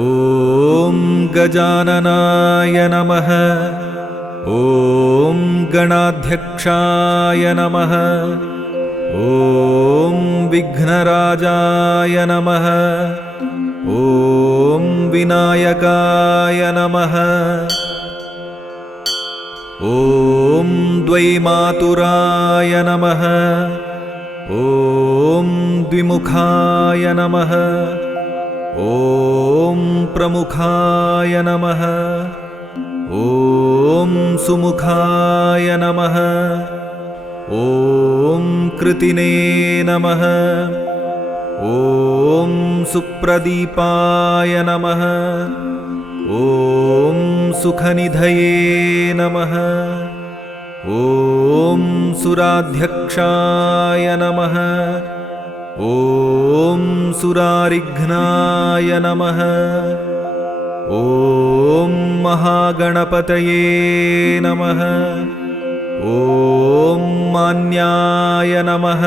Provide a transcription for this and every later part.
ॐ गजाननाय नमः। ॐ गणाध्यक्षाय नमः। ॐ विघ्नराजाय नमः। ॐ विनायकाय नमः। ॐ द्वैमातुराय नमः। ॐ द्विमुखाय नमः। ॐ प्रमुखाय नमः। ॐ सुमुखाय नमः। ॐ कृतिने नमः। ॐ सुप्रदीपाय नमः। ॐ सुखनिधये नमः। ॐ सुराध्यक्षाय नमः। ॐ सुरारिघ्नाय नमः। ॐ महागणपतये नमः। ॐ मान्याय नमः।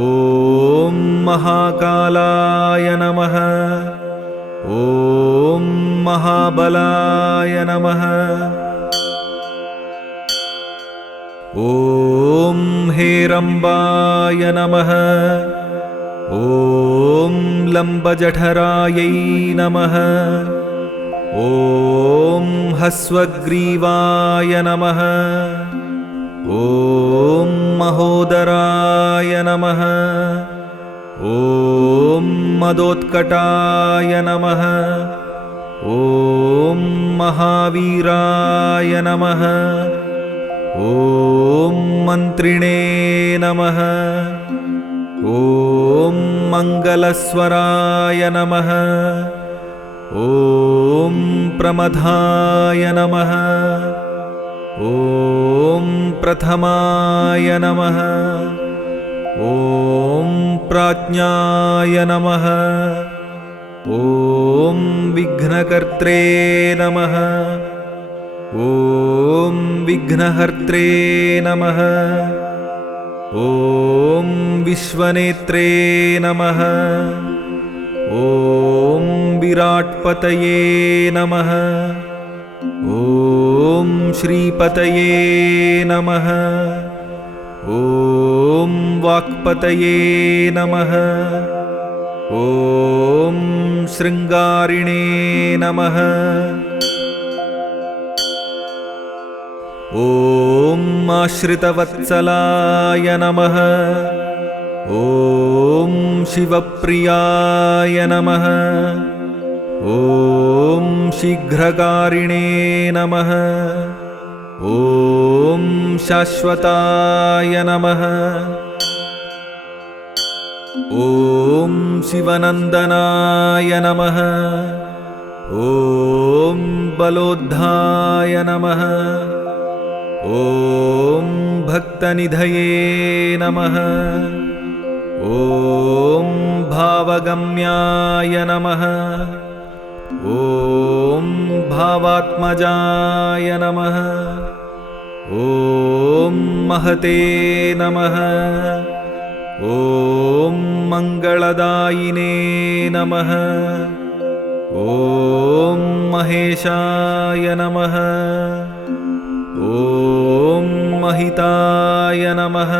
ॐ महाकालाय नमः। ॐ महाबलाय नमः। ॐ हेरम्बाय नमः। ॐ लम्बजठरायै नमः। ॐ हस्वग्रीवाय नमः। ॐ महोदराय नमः। ॐ मदोत्कटाय नमः। ॐ महावीराय नमः। ॐ मन्त्रिणे नमः। ॐ मङ्गलस्वराय नमः। ॐ प्रमथाय नमः। ॐ प्रथमाय नमः। ॐ प्राज्ञाय नमः। ॐ विघ्नकर्त्रे नमः। ॐ विघ्नहर्त्रे नमः। ॐ विश्वनेत्रे नमः। ॐ विराट्पतये नमः। ॐ श्रीपतये नमः। ॐ वाक्पतये नमः। ॐ शृङ्गारिणे नमः। ॐ आश्रितवत्सलाय नमः। ॐ शिवप्रियाय नमः। ॐ शीघ्रकारिणे नमः। ॐ शाश्वताय नमः। ॐ शिवनन्दनाय नमः। ॐ बलोद्धाय नमः। ॐ भक्तनिधये नमः। ॐ भावगम्याय नमः। ॐ भावात्मजाय नमः। ॐ महते नमः। ॐ मङ्गलदायिने नमः। ॐ महेशाय नमः। ॐ महिताय नमः।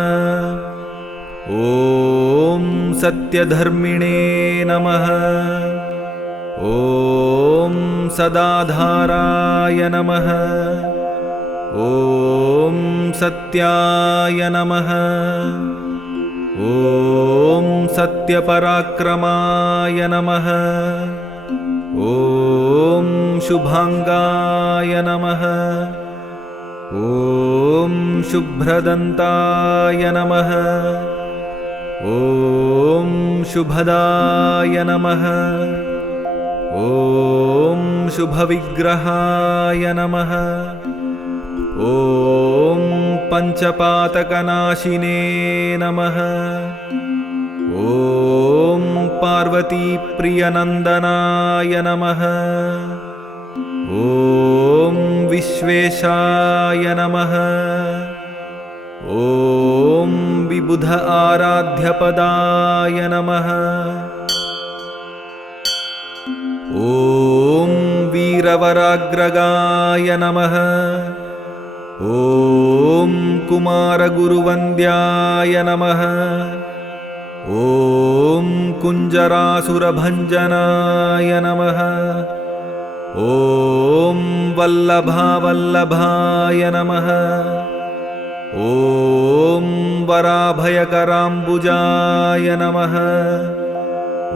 ॐ सत्यधर्मिणे नमः। ॐ सदाधाराय नमः। ॐ सत्याय नमः। ॐ सत्यपराक्रमाय नमः। ॐ शुभाङ्गाय नमः। ॐ शुभ्रदन्ताय नमः। ॐ शुभदाय नमः। ॐ शुभविग्रहाय नमः। ॐ पञ्चपातकनाशिने नमः। ॐ पार्वतीप्रियनन्दनाय नमः। ॐ विश्वेशाय नमः। ॐ विबुध आराध्यपदाय नमः। वीरवराग्रगाय नमः। ॐ कुमारगुरुवन्द्याय नमः। ॐ कुञ्जरासुरभञ्जनाय नमः। ॐ वल्लभावल्लभाय नमः। ॐ वराभयकराम्बुजाय नमः।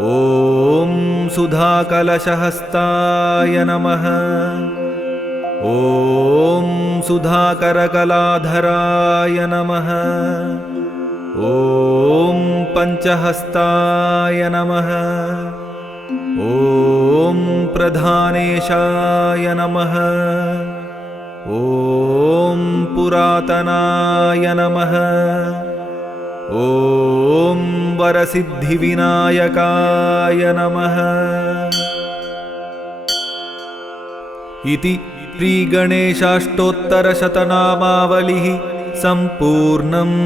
ॐ सुधाकलशहस्ताय नमः। ॐ सुधाकरकलाधराय नमः। ॐ पञ्चहस्ताय नमः। ॐ प्रधानेशाय नमः। ॐ पुरातनाय नमः। ॐ वरसिद्धिविनायकाय नमः। इति श्रीगणेशाष्टोत्तरशतनामावलिः सम्पूर्णम्।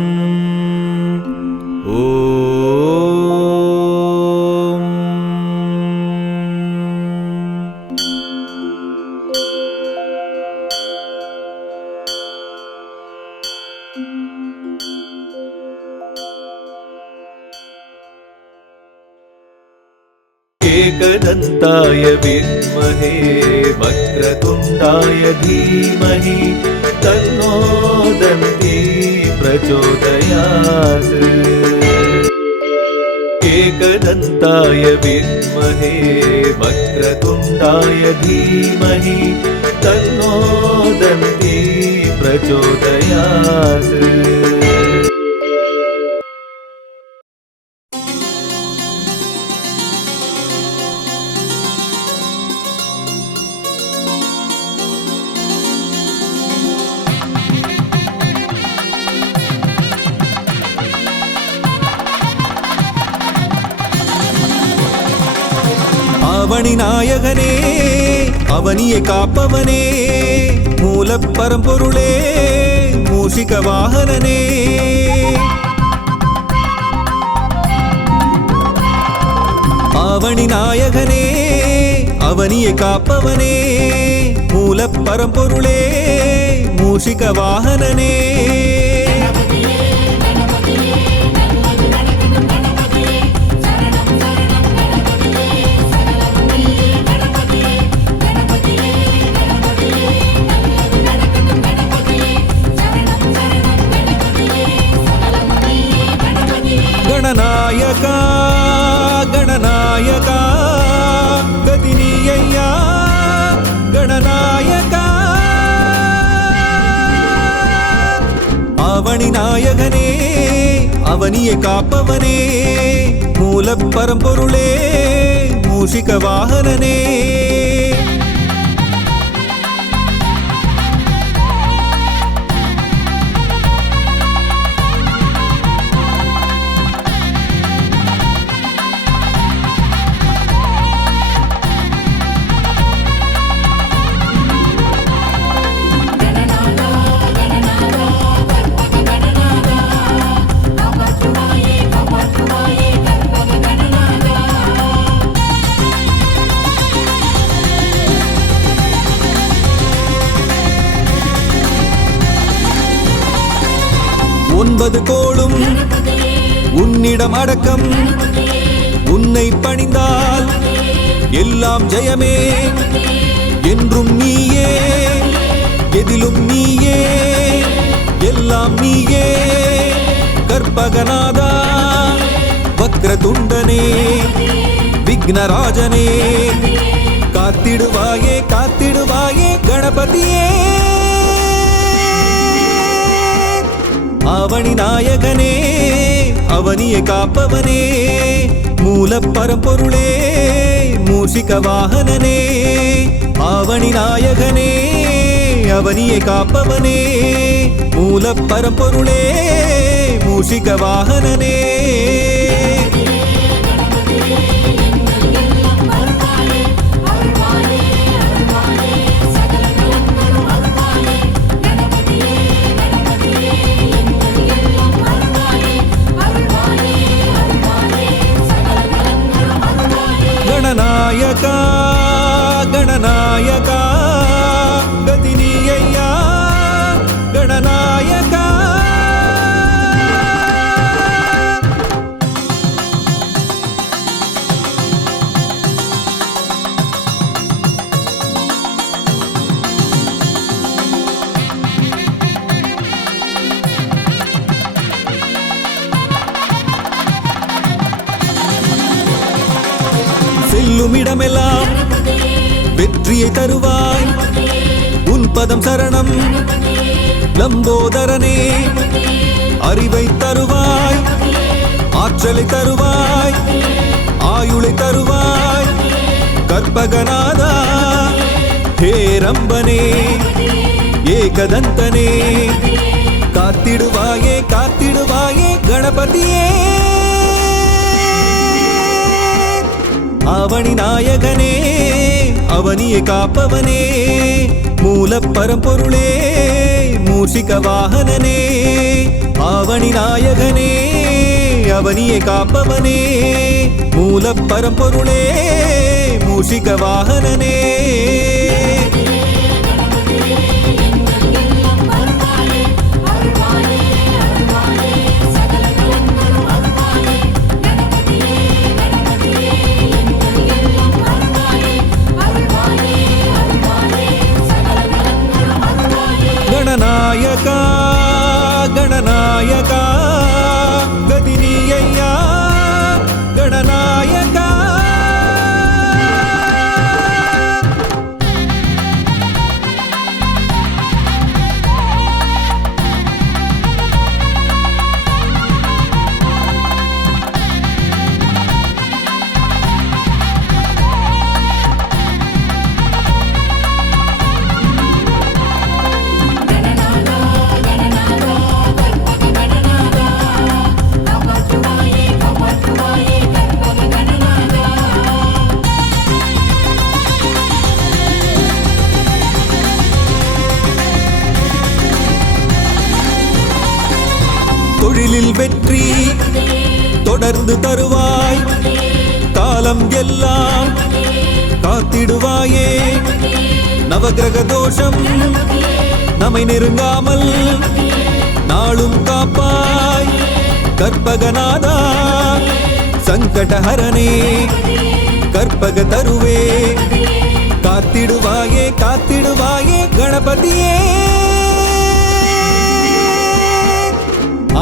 एकदन्ताय विद्महे वक्रतुण्डाय धीमहि तन्नो दन्ती प्रचोदयात्। एकदन्ताय विद्महे वक्रतुण्डाय धीमहि तन्नो दन्ती प्रचोदयात्। அவனி நாயகனே அவனியை காப்பவனே மூலப் பரம்பொருளே மூஷிக வாகனனே அவனி நாயகனே அவனியை காப்பவனே மூலப் பரம்பொருளே மூஷிக வாகனனே गणनायका गणनायका गदिनीय्या गणनायका அவனி நாயகனே அவனியை காப்பவனே மூலப் பரம்பொருளே மூஷிக வாகனனே ஒன்பது கோளும் உன்னிடம் அடக்கம் உன்னை பணிந்தால் எல்லாம் ஜெயமே என்றும் நீயே எதிலும் நீயே எல்லாம் நீயே கற்பகநாதா வக்ரதுண்டனே விக்னராஜனே காத்திடுவாயே காத்திடுவாயே கணபதியே அவனி நாயகனே அவனியை காப்பவனே மூலப் பரம்பொருளே மூஷிக வாகனனே அவனி நாயகனே அவனியை காப்பவனே மூலப் பரம்பொருளே மூஷிக வாகனனே गणनायका गणनायका இடமெல்லாம் வெற்றியை தருவாய் உன் பதம் சரணம் லம்போதரனே அறிவை தருவாய் ஆற்றலை தருவாய் ஆயுளை தருவாய் கற்பகநாதா ஹேரம்பனே ஏகதந்தனே காத்திடுவாயே காத்திடுவாயே கணபதியே அவனி நாயகனே அவனியை காப்பவனே மூல பரம்பொருளே மூஷிக வாகனனே அவனி நாயகனே அவனியை காப்பவனே மூல பரம்பொருளே மூஷிக வாகனனே गणनायका गणनायका गदिनीय्या गणनायका தொழிலில் வெற்றி தொடர்ந்து தருவாய் காலம் எல்லாம் காத்திடுவாயே நவகிரக தோஷம் நம்மை நெருங்காமல் நாளும் காப்பாய் கற்பகநாதா சங்கடஹரனே கற்பக தருவே காத்திடுவாயே காத்திடுவாயே கணபதியே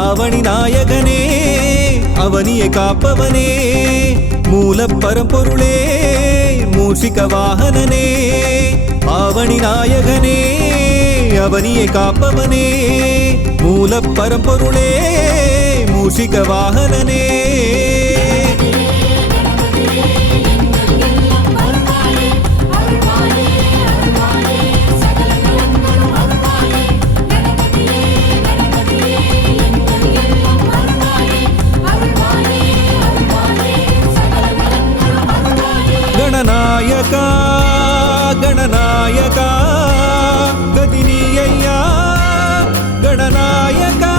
அவனி நாயகனே அவனியை காப்பவனே மூல பரம்பொருளே மூஷிக வாகனனே அவனி நாயகனே அவனியை காப்பவனே மூல பரம்பொருளே மூஷிக வாகனனே गणनायका गणनायका गदिनीय्या गणनायका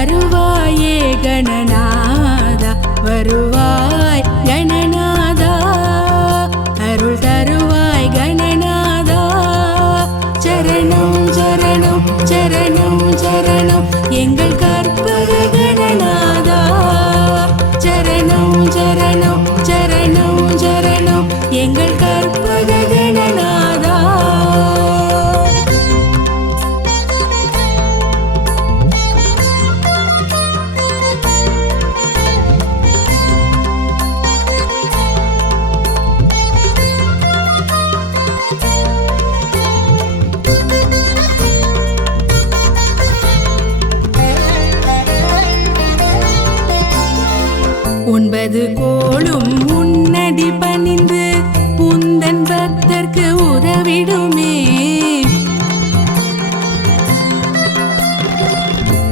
தருவாயே கணநாதா வருவாய் கணநாதா அருள் தருவாய் கணநாதா சரணம் சரணம் சரணம் சரணம் எங்கள் கற்பக கணநாதா சரணம் சரணம் சரணம் சரணம் எங்கள் கற்பக கணநாதா ஒன்பது கோளும் உன்னடி பணிந்து உந்தன் பக்தர்க்கு உதவிடுமே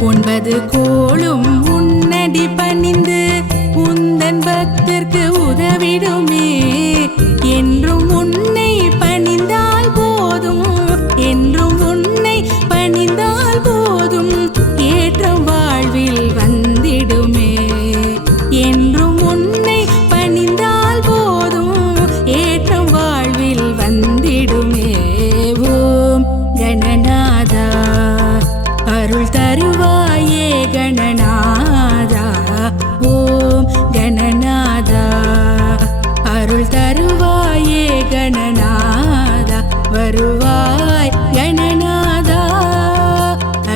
ஒன்பது கோளும் உன்னடி பணிந்து உந்தன் பக்தர்க்கு உதவிடுமே என்றும் உன்னை பணிந்தால் போதும் என்றும் உன்னை பணிந்தால் போதும் ஏற்றம் வாழ்வில் வந்திடுமே என்றும் உன்னை பணிந்தால் போதும் ஏற்றம் வாழ்வில் வந்திடுமே ஓம் கணநாதா அருள் தருவாயே கணநாதா ஓம் கணநாதா அருள் தருவாயே கணநாதா வருவாய் கணநாதா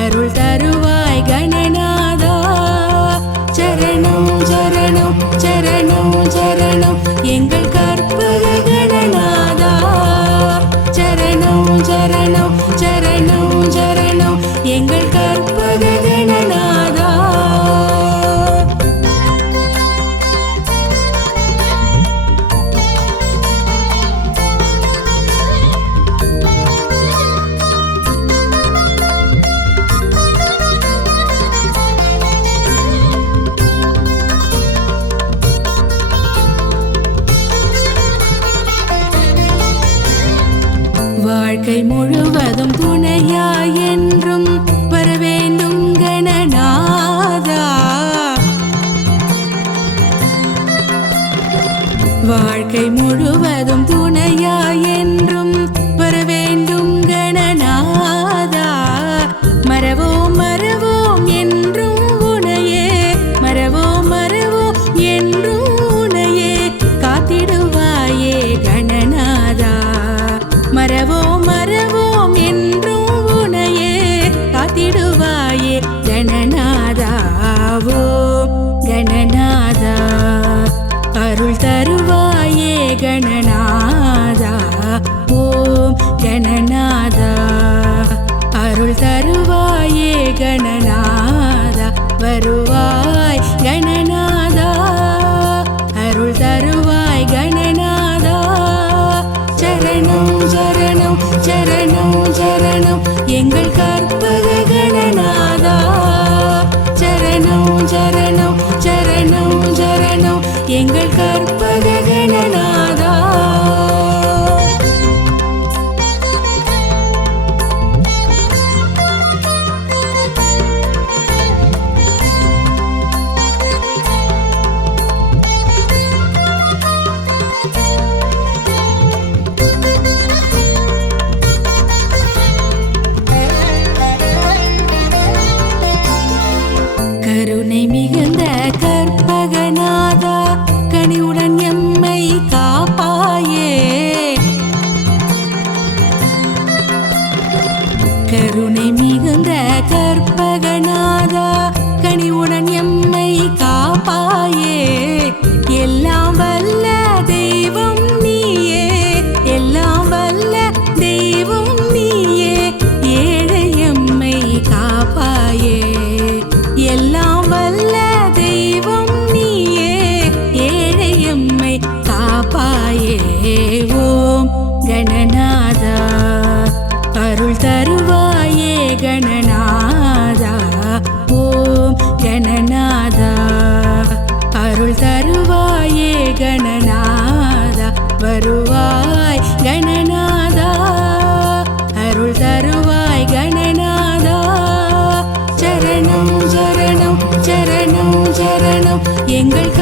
அருள் தருவாய் கணநாதா சரணம் சரணம் சரணம் சரணம் எங்கள் கற்பக கணநாதா சரணம் சரணம் சரணம் சரணம் எங்கள் கற்பக கணநாதா வாழ்க்கை முழுவதும் துணையாய் என்றும் வரவேண்டும் கணநாதா வாழ்க்கை முழுவதும் துணையாய் என்றும் வரவேண்டும் கணநாதா மறவோம் மறவோம் என்றும் உனையே மறவோம் மறவோம் என்றும் உனையே காத்திடுவாயே கணநாதா மறவோம் மறவோம் என்றும் உனையே காத்திடுவாயே கணநாதா ஓம் கணநாதா அருள் தருவாயே கணநாதா ஓம் கணநாதா அருள் தருவாயே கணநாதா வருவாய் கணநாதா அருள் தருவாய் கணநாதா சரணம் சரணம் சரணம் சரணம் எங்கள் கற்பக கணநாதா சரணம் சரணம் சரணம் சரணம் எங்கள் கற்பக கணநாதா கருணை மிகுந்த கற்பகநாதா கனிவுடன் எம்மை காப்பாயே கருணை மிகுந்த கற்பகநாதா கனிவுடன் எம்மை காப்பாயே எல்லாம் வல்ல தெய்வம் நீயே எல்லாம் வல்ல தெய்வம் நீயே ஏழை எம்மை காப்பாயே எல்லாம் வல்ல தெய்வம் நீயே ஏழை எம்மை எங்கள்